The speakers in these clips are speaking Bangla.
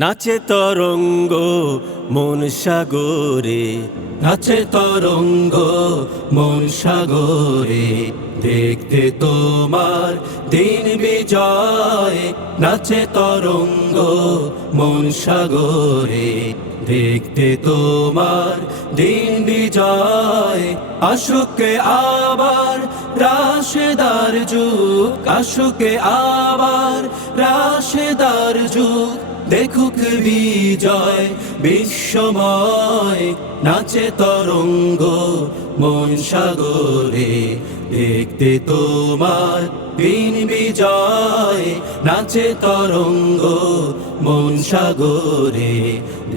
নাচে তরঙ্গ মন সাগরে, নাচে তরঙ্গ মন সাগরে, দেখতে তোমার দিন বিজয়। নাচে তরঙ্গ মন সাগরে, দেখতে তোমার দিন বিজয়। আসুকে আবার রাশেদার যুগ, আসুকে আবার রাশেদার যুগ, দেখুক বিজয় বিশ্বময়। নাচে তরঙ্গ মন সাগরে, দেখতে তোমার দিন বিজয়। নাচে তরঙ্গ মন সাগরে,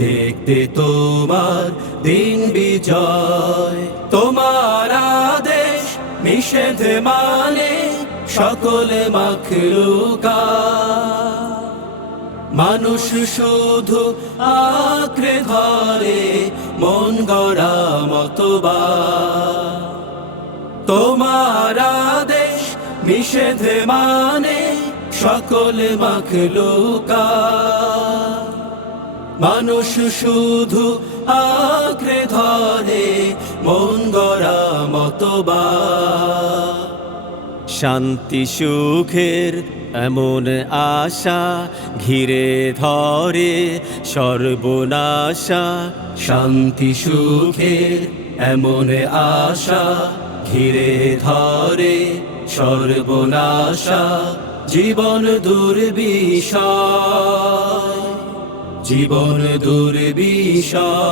দেখতে তোমার দিন বিজয়। তোমার আদেশ নিষেধ মানে সকলে মাখলুকাত, মানুষ শুধু আঁকড়ে ধরে মন গড়া মতবাদ। তোমার আদেশ নিষেধ মানে সকলে মাখলুকাত, মানুষ শুধু আঁকড়ে ধরে মন গড়া মতবাদ। শান্তি সুখের এমন আশা ঘিরে ধরে সর্বনাশা, শান্তি সুখের এমন আশা ঘিরে ধরে সর্বনাশা। জীবন দুর্বিষয়, জীবন দুর্বিষয়।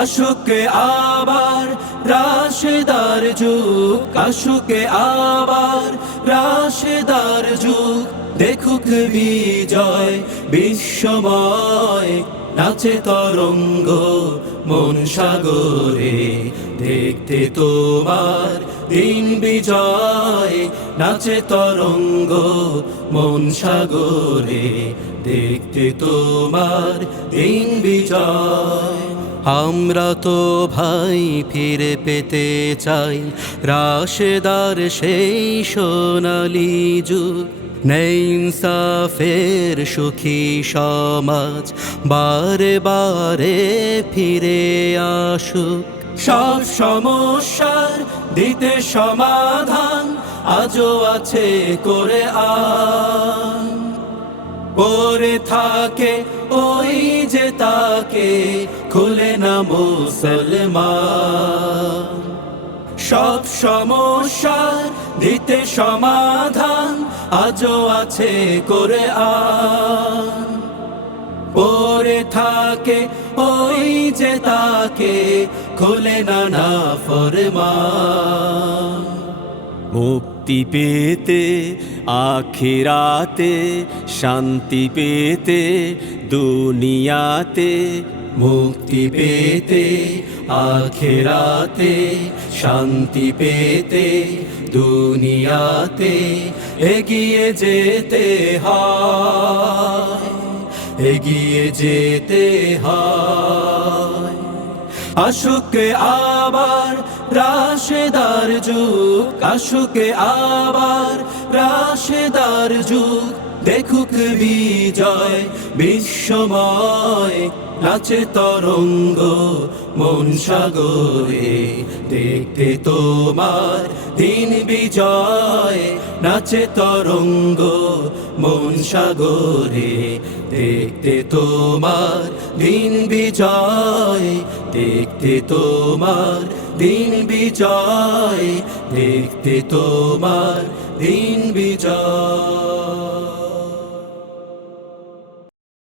আসুকে আবার রাশেদার যুগ, আসুকে আবার রাশেদার যুগ, দেখুক বিজয় বিশ্বময়। নাচে তরঙ্গ মন সাগরে, দেখতে তোমার দিন বিজয়। নাচে তরঙ্গ মন সাগরে, দেখতে তোমার দিন বিজয়। আমরা তো ভাই ফিরে পেতে চাই রাশেদার সেই সোনালী যুগ। নেই ইনসাফের সুখী সমাজ বারে বারে ফিরে আসুক। সব সমস্যার দিতে সমাধান আজও আছে করে আন। পরে থাকে ওই যে তাকে খুলে না মুসলমান। সব সমস্যার দিতে সমাধান আজও আছে করে আন। পরে থাকে ওই যে তাকে খুলে না নাফরমান। মুক্তি পেতে আখিরাতে, শান্তি পেতে দুনিয়াতে, মুক্তি পেতে আখিরাতে, শান্তি পেতে দুনিয়াতে, এগিয়ে যেতে হয়, এগিয়ে যেতে হয়। আসুকে আবার রাশেদার যুগ, আসুকে আবার রাশেদার যুগ, দেখুক বিজয় বিশ্বময়। নাচে তরঙ্গ মন সাগরে, দেখতে তোমার দিন বিজয়। নাচে তরঙ্গ মন সাগরে, দেখতে তোমার দিন বিজয়। দেখতে তোমার দিন বিজয়, দেখতে তোমার দিন বিজয়।